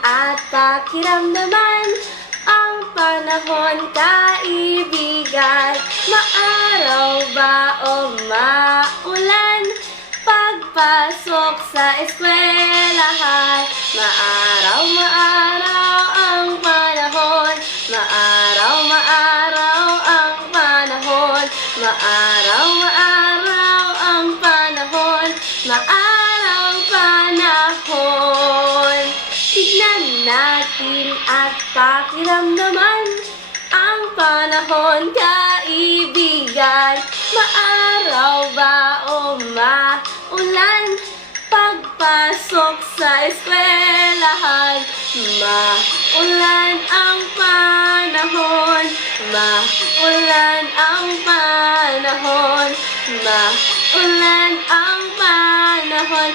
at pakiramdaman. Ang panahon, kaibigan, maaraw ba o maulan? Pagpasok sa eskwelahan, maaraw ang panahon. Maaraw ang panahon. Maaraw ang panahon. Maaraw panahon. Tignan natin at pakiramdaman ang panahon, kaibigan. Maaraw ba o maulan? Pagpasok sa eskwelahan, maulan ang panahon. Maulan ang panahon. Maulan ang panahon.